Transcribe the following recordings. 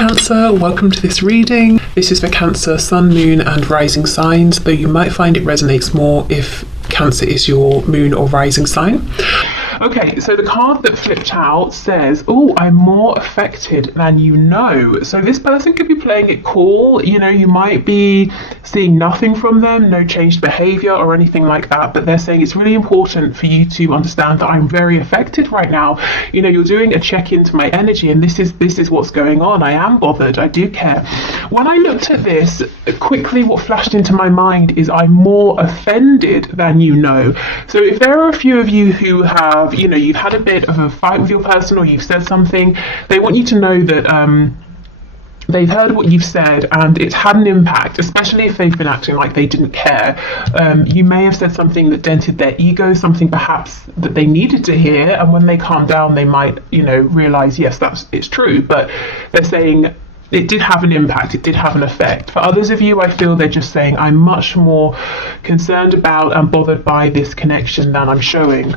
Cancer, welcome to this reading. This is for Cancer, Sun, Moon and Rising signs, though you might find it resonates more if Cancer is your moon or rising sign. Okay, so the card that flipped out says, oh, I'm more affected than you know. So this person could be playing it cool. You know, you might be seeing nothing from them, no changed behavior or anything like that, but they're saying it's really important for you to understand that I'm very affected right now. You know, you're doing a check into my energy, and this is what's going on. I am bothered. I do care. When I looked at this, quickly what flashed into my mind is I'm more offended than you know. So if there are a few of you who have, you know, you've had a bit of a fight with your person, or you've said something, they want you to know that they've heard what you've said and it's had an impact, especially if they've been acting like they didn't care. You may have said something that dented their ego, something perhaps that they needed to hear, and when they calm down they might, you know, realize, yes, it's true, but they're saying it did have an impact, it did have an effect. For others of you, I feel they're just saying, I'm much more concerned about and bothered by this connection than I'm showing.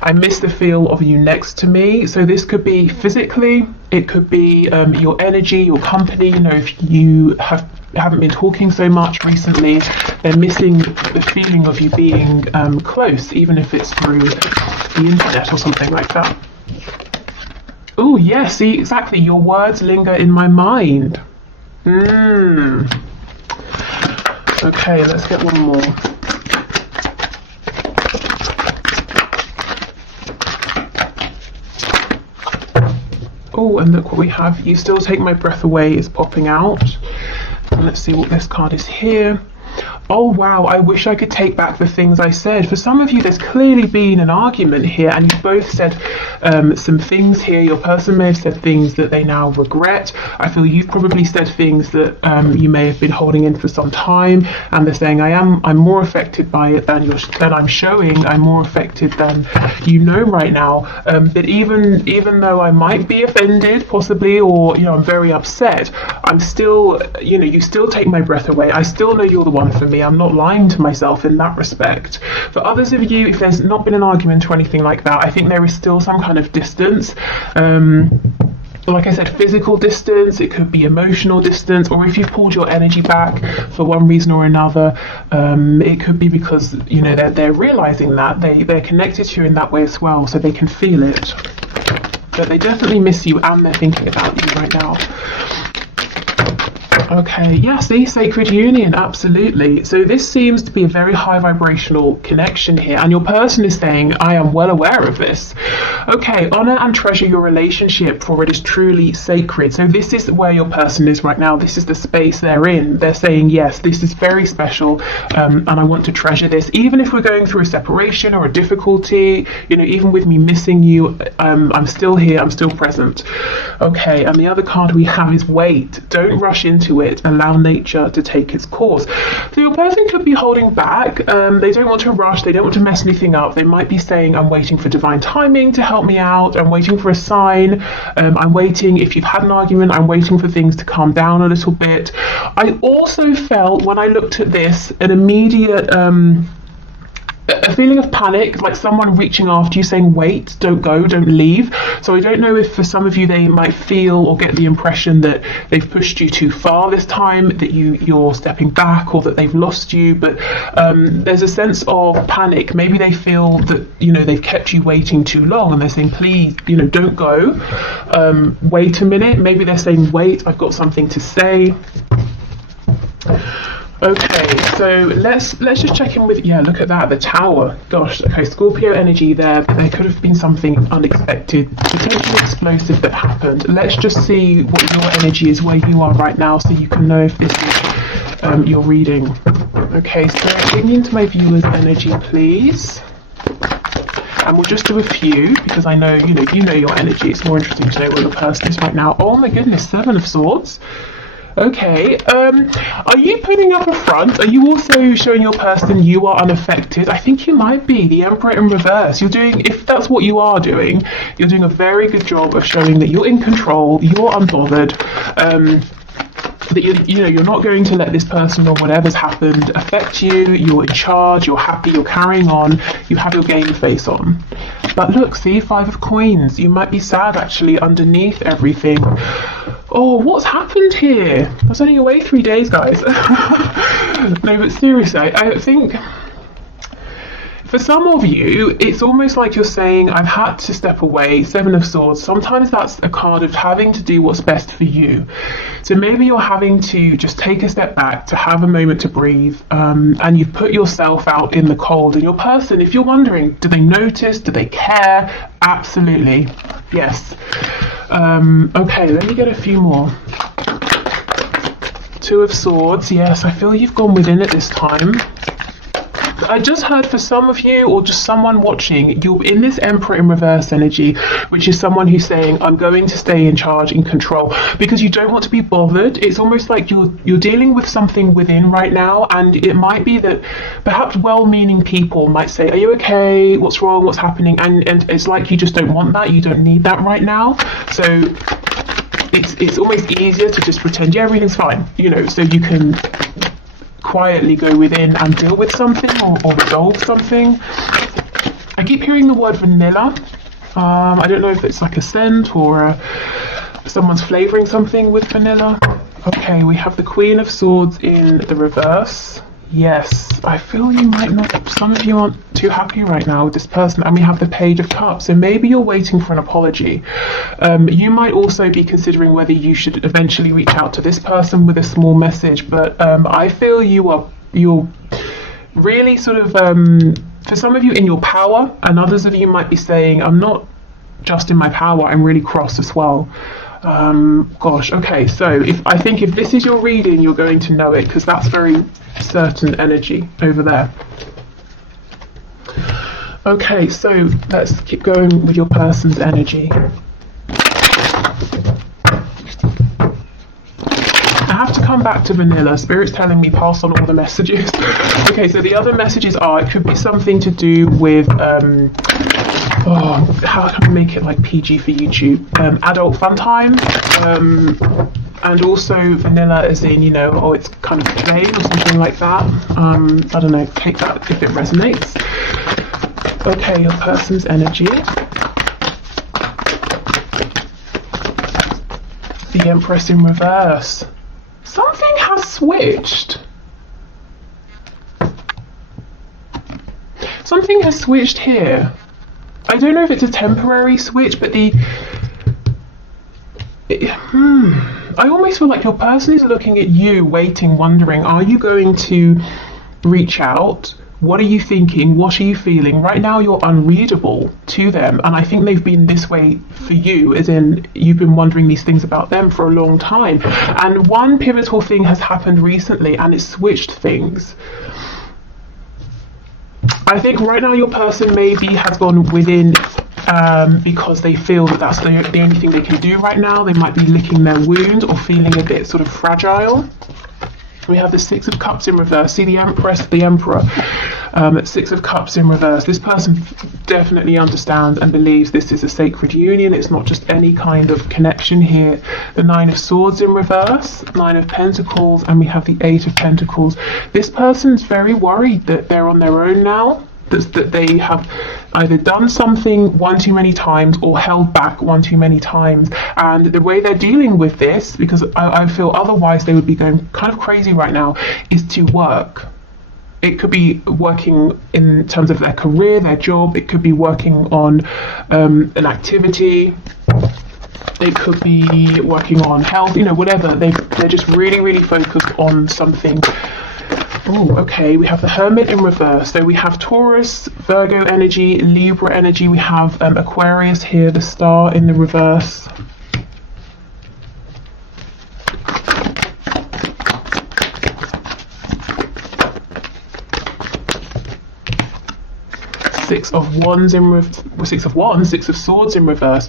I miss the feel of you next to me. So this could be physically, it could be your energy, your company. You know, if you haven't been talking so much recently, they're missing the feeling of you being close, even if it's through the internet or something like that. Oh, yeah, see, exactly. Your words linger in my mind. Okay, let's get one more. Oh, and look what we have. You still take my breath away is popping out. And let's see what this card is here. Oh wow, I wish I could take back the things I said. For some of you, there's clearly been an argument here, and you both said some things here. Your person may have said things that they now regret. I feel you've probably said things that you may have been holding in for some time, and they're saying, I'm more affected by it than I'm showing. I'm more affected than you know right now. But even though I might be offended, possibly, or, you know, I'm very upset, I'm still, you know, you still take my breath away. I still know you're the one for me. I'm not lying to myself in that respect. For others of you, if there's not been an argument or anything like that, I think there is still some kind of distance. Like I said, physical distance, it could be emotional distance, or if you've pulled your energy back for one reason or another, it could be because, you know, they're realizing that they're connected to you in that way as well, so they can feel it. But they definitely miss you, and they're thinking about you right now. Okay, yeah, see, sacred union, absolutely. So this seems to be a very high vibrational connection here, and your person is saying, I am well aware of this. Okay, honor and treasure your relationship, for it is truly sacred. So this is where your person is right now. This is the space they're in. They're saying, yes, this is very special, and I want to treasure this. Even if we're going through a separation or a difficulty, you know, even with me missing you, I'm still here, I'm still present. Okay, and the other card we have is wait. Don't rush into it, allow nature to take its course. So your person could be holding back. They don't want to rush, they don't want to mess anything up. They might be saying, I'm waiting for divine timing to help me out, I'm waiting for a sign, I'm waiting, if you've had an argument, I'm waiting for things to calm down a little bit. I also felt, when I looked at this, an immediate a feeling of panic, like someone reaching after you saying, wait, don't go, don't leave. So I don't know if for some of you they might feel or get the impression that they've pushed you too far this time, that you're stepping back, or that they've lost you, but there's a sense of panic. Maybe they feel that, you know, they've kept you waiting too long, and they're saying, please, you know, don't go, wait a minute. Maybe they're saying, wait, I've got something to say. Okay, so let's just check in with, yeah, look at that, the Tower. Gosh, okay, Scorpio energy there, but there could have been something unexpected, potentially explosive that happened. Let's just see what your energy is where you are right now, so you can know if this is your reading. Okay, so digging into my viewer's energy, please. And we'll just do a few, because I know, you know your energy. It's more interesting to know where your person is right now. Oh my goodness, 7 of Swords. Okay, are you putting up a front? Are you also showing your person you are unaffected? I think you might be. The Emperor in reverse. You're doing, if that's what you are doing, you're doing a very good job of showing that you're in control, you're unbothered, that you're not going to let this person or whatever's happened affect you. You're in charge, you're happy, you're carrying on, you have your game face on. But look, see, 5 of Coins. You might be sad actually underneath everything. Oh, what's happened here? I was only away 3 days, guys. No, but seriously, I think for some of you, it's almost like you're saying, I've had to step away, Seven of Swords. Sometimes that's a card of having to do what's best for you. So maybe you're having to just take a step back, to have a moment to breathe, and you've put yourself out in the cold. And your person, if you're wondering, do they notice? Do they care? Absolutely. Yes. Okay, let me get a few more. Two of Swords. Yes, I feel you've gone within it this time. I just heard for some of you, or just someone watching, you're in this Emperor in reverse energy, which is someone who's saying, I'm going to stay in charge, in control, because you don't want to be bothered. It's almost like you're dealing with something within right now, and it might be that perhaps well-meaning people might say, are you okay? What's wrong? What's happening? And it's like you just don't want that. You don't need that right now. So it's almost easier to just pretend, yeah, everything's fine, you know, so you can quietly go within and deal with something or resolve something. I keep hearing the word vanilla. I don't know if it's like a scent or someone's flavoring something with vanilla. Okay, we have the Queen of Swords in the reverse. Yes, I feel you might not, some of you aren't too happy right now with this person, and we have the Page of Cups, so maybe you're waiting for an apology. You might also be considering whether you should eventually reach out to this person with a small message, but I feel you're really sort of, for some of you, in your power, and others of you might be saying, I'm not just in my power, I'm really cross as well. Gosh, okay, so I think if this is your reading, you're going to know it, because that's very certain energy over there. Okay, so let's keep going with your person's energy. I have to come back to vanilla. Spirit's telling me pass on all the messages. Okay, so the other messages are, it could be something to do with how can I make it like PG for YouTube? Adult fun time, and also vanilla as in, you know, oh, it's kind of plain or something like that. I don't know, take that if it resonates. Okay, your person's energy. The Empress in reverse. Something has switched. Something has switched here. I don't know if it's a temporary switch, but I almost feel like your person is looking at you, waiting, wondering, are you going to reach out? What are you thinking? What are you feeling? Right now you're unreadable to them, and I think they've been this way for you, as in you've been wondering these things about them for a long time. And one pivotal thing has happened recently, and it's switched things. I think right now your person maybe has gone within because they feel that that's the only thing they can do right now. They might be licking their wound or feeling a bit sort of fragile. We have the Six of Cups in reverse. See the Empress, the Emperor. Six of Cups in reverse. This person definitely understands and believes this is a sacred union. It's not just any kind of connection here. The Nine of Swords in reverse, Nine of Pentacles, and we have the Eight of Pentacles. This person's very worried that they're on their own now. That they have either done something one too many times or held back one too many times. And the way they're dealing with this, because I feel otherwise they would be going kind of crazy right now, is to work. It could be working in terms of their career, their job. It could be working on an activity. They could be working on health, you know, whatever. They're just really, really focused on something. Oh, okay, we have the Hermit in reverse. So we have Taurus, Virgo energy, Libra energy. We have Aquarius here, the Star in the reverse. Six of Swords in reverse.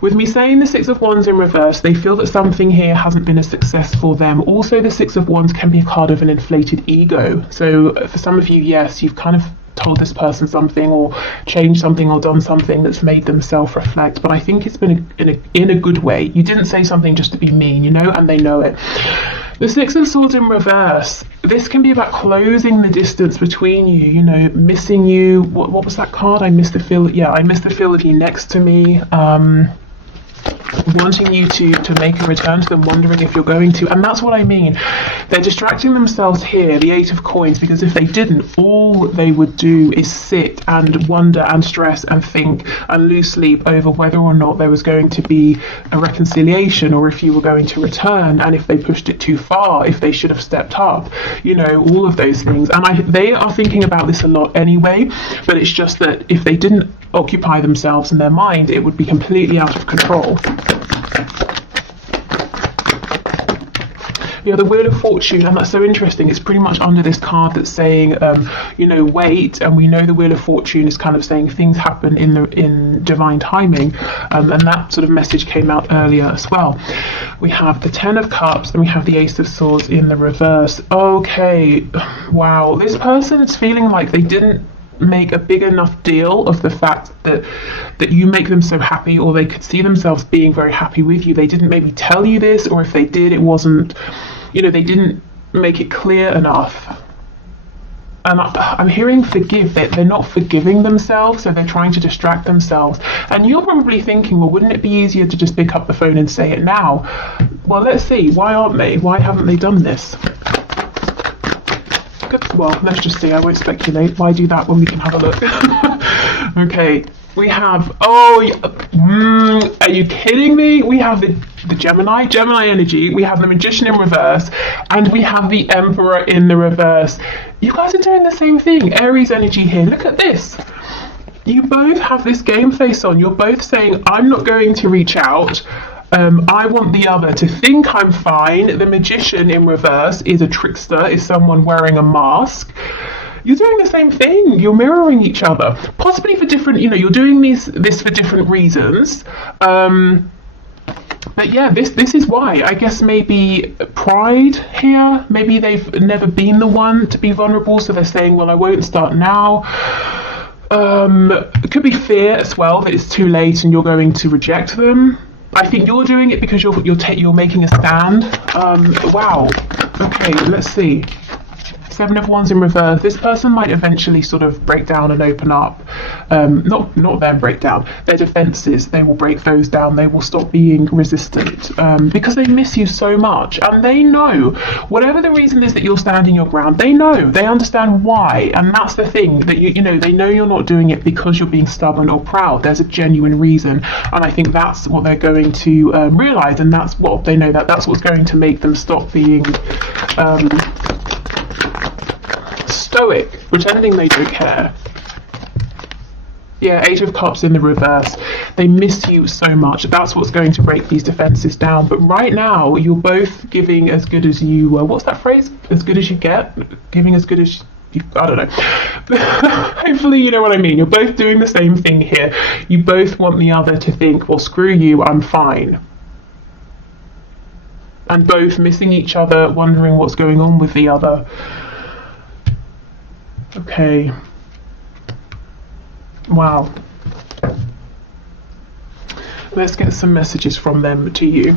With me saying the Six of Wands in reverse, they feel that something here hasn't been a success for them. Also, the Six of Wands can be a card of an inflated ego. So for some of you, yes, you've kind of told this person something or changed something or done something that's made them self-reflect, but I think it's been in a good way. You didn't say something just to be mean, you know, and they know it. The Six of Swords in reverse, this can be about closing the distance between you, you know, missing you. What was that card? I miss the feel of you next to me. wanting you to make a return to them, wondering if you're going to. And that's what I mean. They're distracting themselves here, the 8 of coins, because if they didn't, all they would do is sit and wonder and stress and think and lose sleep over whether or not there was going to be a reconciliation, or if you were going to return, and if they pushed it too far, if they should have stepped up, you know, all of those things. And they are thinking about this a lot anyway, but it's just that if they didn't occupy themselves in their mind, it would be completely out of control. Yeah, the Wheel of Fortune, and that's so interesting. It's pretty much under this card that's saying, you know, wait, and we know the Wheel of Fortune is kind of saying things happen in divine timing, and that sort of message came out earlier as well. We have the 10 of Cups, then we have the Ace of Swords in the reverse. Okay, wow, this person is feeling like they didn't make a big enough deal of the fact that you make them so happy, or they could see themselves being very happy with you. They didn't maybe tell you this, or if they did, it wasn't, you know, they didn't make it clear enough. And I'm hearing forgive. They're not forgiving themselves, so they're trying to distract themselves. And you're probably thinking, well, wouldn't it be easier to just pick up the phone and say it now? Well, let's see. Why aren't they? Why haven't they done this? Good. Well, let's just see. I won't speculate. Why do that when we can have a look? Okay. We have, are you kidding me? We have the Gemini energy, we have the Magician in reverse, and we have the Emperor in the reverse. You guys are doing the same thing. Aries energy here. Look at this. You both have this game face on. You're both saying, I'm not going to reach out. I want the other to think I'm fine. The Magician in reverse is a trickster, is someone wearing a mask. You're doing the same thing. You're mirroring each other, possibly for different, you know, you're doing this for different reasons. But yeah, this is why. I guess maybe pride here. Maybe they've never been the one to be vulnerable, so they're saying, well, I won't start now. It could be fear as well, that it's too late and you're going to reject them. I think you're doing it because you're making a stand. Wow. Okay, let's see. 7 of Wands in reverse. This person might eventually sort of break down and open up. Not them break down. Their defenses, they will break those down. They will stop being resistant because they miss you so much. And they know, whatever the reason is that you're standing your ground, they know, they understand why. And that's the thing, that you know, they know you're not doing it because you're being stubborn or proud. There's a genuine reason. And I think that's what they're going to realize. And that's what they know, that's what's going to make them stop being stoic, pretending they don't care. Yeah, 8 of Cups in the reverse. They miss you so much. That's what's going to break these defenses down. But right now, you're both giving as good as you... what's that phrase? As good as you get? Giving as good as... I don't know. Hopefully you know what I mean. You're both doing the same thing here. You both want the other to think, well, screw you, I'm fine. And both missing each other, wondering what's going on with the other. Okay. Wow. Let's get some messages from them to you.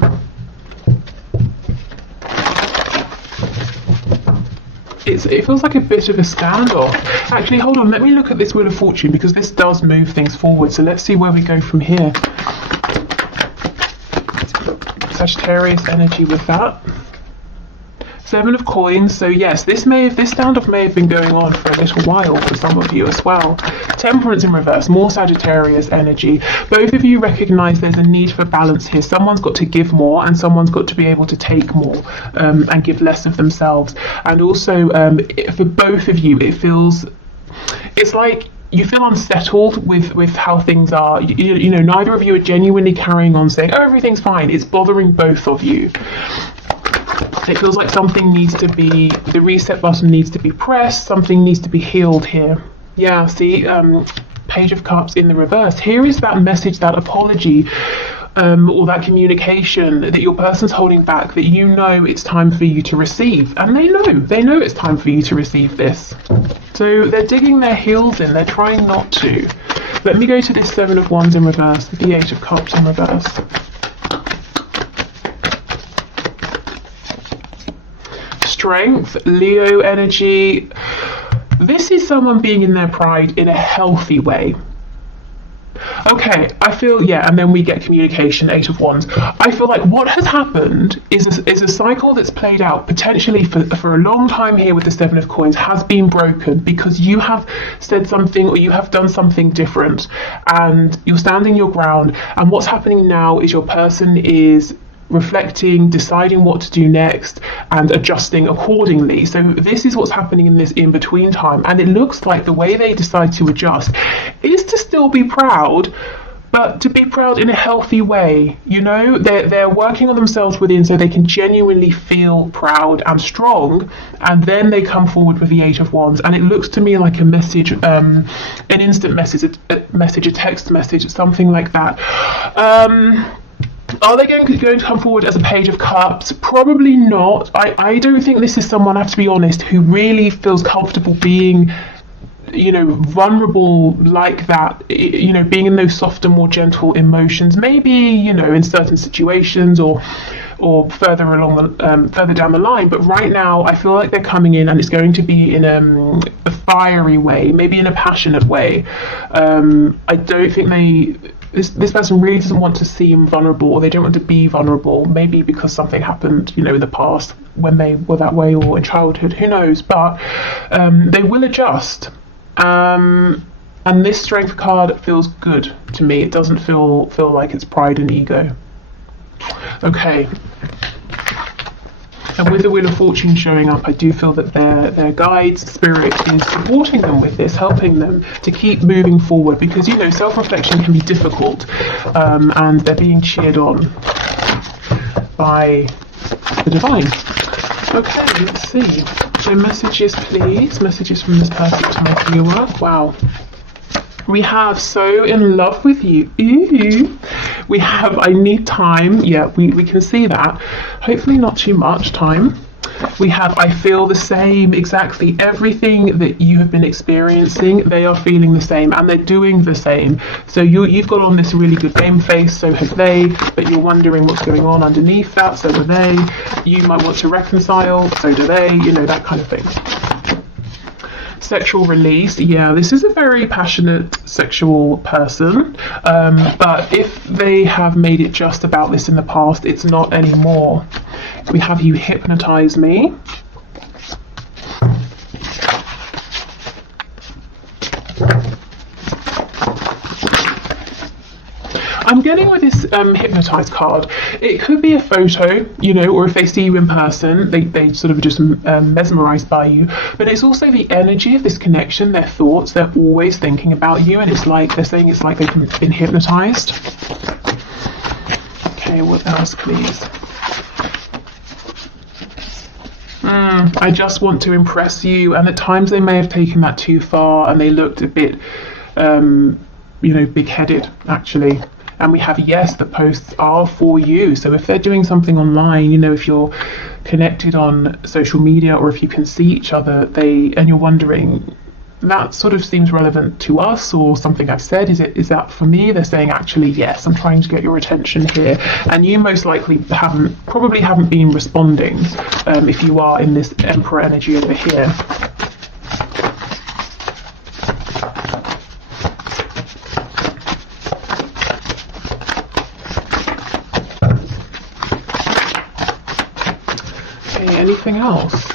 It feels like a bit of a standoff. Actually, hold on, let me look at this Wheel of Fortune, because this does move things forward. So let's see where we go from here. Sagittarius energy with that. 7 of Coins. So yes, this standoff may have been going on for a little while for some of you as well. Temperance in reverse, more Sagittarius energy. Both of you recognize there's a need for balance here. Someone's got to give more and someone's got to be able to take more and give less of themselves. And also for both of you, it's like you feel unsettled with how things are. You know, neither of you are genuinely carrying on saying, oh, everything's fine. It's bothering both of you. It feels like something needs to be, the reset button needs to be pressed, something needs to be healed here. Yeah, see, Page of Cups in the reverse. Here is that message, that apology, or that communication that your person's holding back, that you know it's time for you to receive. And they know it's time for you to receive this. So they're digging their heels in, they're trying not to. Let me go to this 7 of Wands in reverse, the 8 of Cups in reverse. Strength, Leo energy. This is someone being in their pride in a healthy way. Okay, I feel, yeah, and then we get communication, Eight of Wands. I feel like what has happened is a cycle that's played out potentially for a long time here with the Seven of Coins has been broken because you have said something or you have done something different and you're standing your ground. And what's happening now is your person is reflecting, deciding what to do next, and adjusting accordingly. So this is what's happening in this in-between time, and it looks like the way they decide to adjust is to still be proud, but to be proud in a healthy way. You know, they're working on themselves within so they can genuinely feel proud and strong, and then they come forward with the Eight of Wands, and it looks to me like a message, an instant message, a text message, something like that. Are they going to come forward as a Page of Cups? Probably not. I don't think this is someone, I have to be honest, who really feels comfortable being, you know, vulnerable like that, you know, being in those softer, more gentle emotions, maybe, you know, in certain situations or further along the further down the line. But right now I feel like they're coming in and it's going to be in a fiery way, maybe in a passionate way. I don't think this person really doesn't want to seem vulnerable, or they don't want to be vulnerable, maybe because something happened, you know, in the past when they were that way, or in childhood, who knows. But they will adjust, and this Strength card feels good to me. It doesn't feel like it's pride and ego. Okay. And with the Wheel of Fortune showing up, I do feel that their guides, spirit, is supporting them with this, helping them to keep moving forward, because, you know, self-reflection can be difficult, and they're being cheered on by the divine. Okay, let's see. So messages, please. Messages from this person to my viewer. Wow. We have so in love with you. Ooh. We have I need time. Yeah, we can see that. Hopefully not too much time. We have I feel the same. Exactly everything that you have been experiencing, they are feeling the same and they're doing the same. So you've got on this really good game face, so have they, but you're wondering what's going on underneath that, so do they. You might want to reconcile, so do they, you know, that kind of thing. Sexual release, yeah, this is a very passionate sexual person, but if they have made it just about this in the past, it's not anymore. We have you hypnotize me. I'm getting with this hypnotize card, it could be a photo, you know, or if they see you in person, they sort of just mesmerized by you, but it's also the energy of this connection, their thoughts, they're always thinking about you, and it's like they're saying it's like they've been hypnotized. Okay, what else, please? I just want to impress you, and at times they may have taken that too far and they looked a bit, you know, big-headed, actually. And we have yes, the posts are for you. So if they're doing something online, you know, if you're connected on social media or if you can see each other, and you're wondering, that sort of seems relevant to us or something I've said, is that for me? They're saying actually yes, I'm trying to get your attention here, and you most likely probably haven't been responding if you are in this Emperor energy over here. Anything else?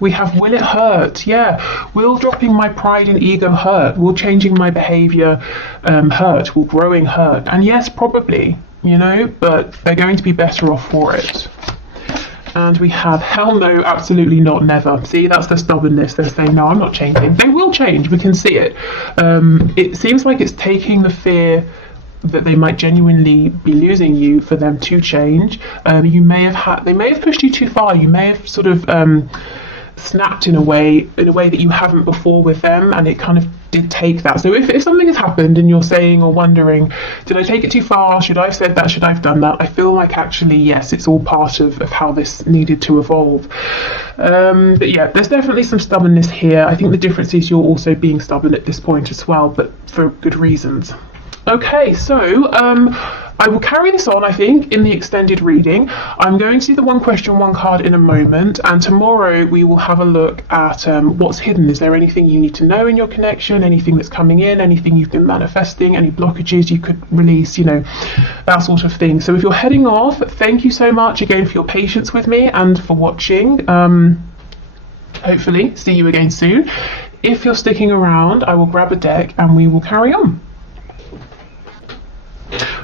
We have will it hurt? Yeah, will dropping my pride and ego hurt? Will changing my behavior hurt? Will growing hurt? And yes, probably, you know, but they're going to be better off for it. And we have hell no, absolutely not, never. See, that's the stubbornness. They're saying no, I'm not changing. They will change, we can see it. It seems like it's taking the fear that they might genuinely be losing you for them to change. They may have pushed you too far. You may have sort of snapped in a way that you haven't before with them, and it kind of did take that. So if something has happened and you're saying or wondering, did I take it too far? Should I have said that? Should I have done that? I feel like actually yes, it's all part of how this needed to evolve. But yeah, there's definitely some stubbornness here. I think the difference is you're also being stubborn at this point as well, but for good reasons. Okay, so I will carry this on, I think, in the extended reading. I'm going to do the one question, one card in a moment, and tomorrow we will have a look at what's hidden. Is there anything you need to know in your connection, anything that's coming in, anything you've been manifesting, any blockages you could release, that sort of thing. So if you're heading off, thank you so much again for your patience with me and for watching. Hopefully see you again soon. If you're sticking around, I will grab a deck and we will carry on.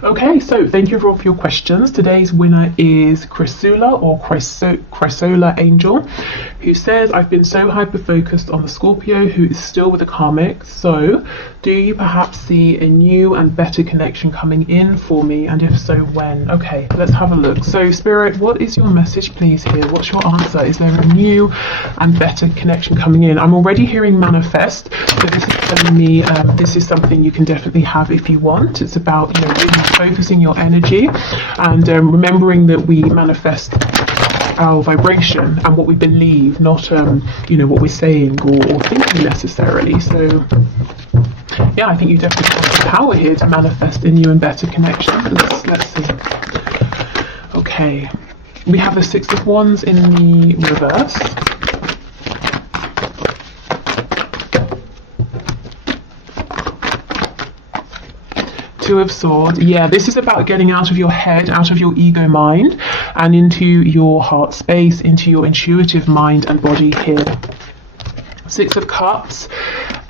Okay, so thank you for all of your questions. Today's winner is Chrysula or Chrysola Angel, who says, I've been so hyper-focused on the Scorpio who is still with the karmic, so do you perhaps see a new and better connection coming in for me, and if so, when? Okay, let's have a look. So Spirit, what is your message please here? What's your answer? Is there a new and better connection coming in? I'm already hearing manifest, so this is telling me this is something you can definitely have if you want. It's about really focusing your energy and remembering that we manifest our vibration and what we believe, not what we're saying or thinking necessarily. So yeah, I think you definitely have the power here to manifest a new and better connection. Let's see. Okay, we have the Six of Wands in the reverse. Two of Swords. Yeah, this is about getting out of your head, out of your ego mind, and into your heart space, into your intuitive mind and body here. Six of Cups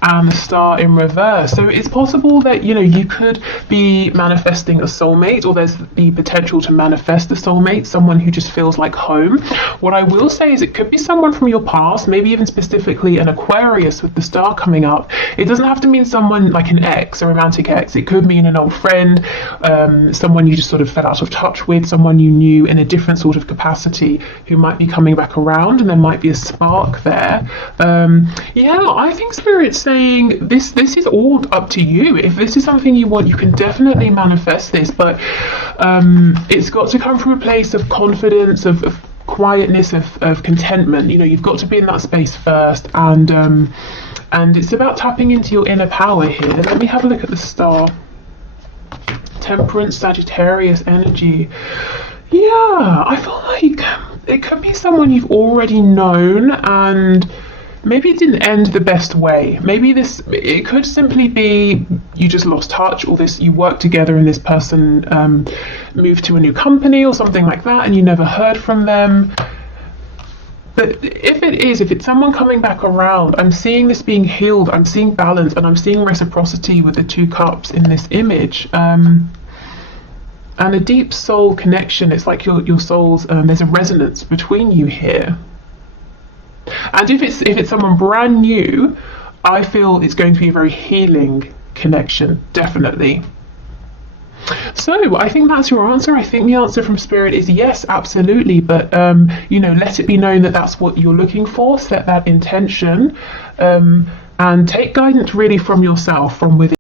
and the Star in reverse. So it's possible that you could be manifesting a soulmate, or there's the potential to manifest a soulmate, someone who just feels like home. What I will say is it could be someone from your past, maybe even specifically an Aquarius with the Star coming up. It doesn't have to mean someone like an ex, a romantic ex. It could mean an old friend, someone you just sort of fell out of touch with, someone you knew in a different sort of capacity who might be coming back around, and there might be a spark there. Yeah, I think Spirit's saying this is all up to you. If this is something you want, you can definitely manifest this, but it's got to come from a place of confidence, of quietness, of contentment. You've got to be in that space first, and it's about tapping into your inner power here. Let me have a look at the Star. Temperance, Sagittarius energy. Yeah, I feel like it could be someone you've already known, and maybe it didn't end the best way. Maybe it could simply be you just lost touch, or you worked together and this person moved to a new company or something like that, and you never heard from them. But if it's someone coming back around, I'm seeing this being healed, I'm seeing balance, and I'm seeing reciprocity with the Two Cups in this image. And a deep soul connection. It's like your souls, there's a resonance between you here. And if it's someone brand new, I feel it's going to be a very healing connection, definitely. So I think that's your answer. I think the answer from Spirit is yes, absolutely. But let it be known that that's what you're looking for. Set that intention, and take guidance really from yourself, from within.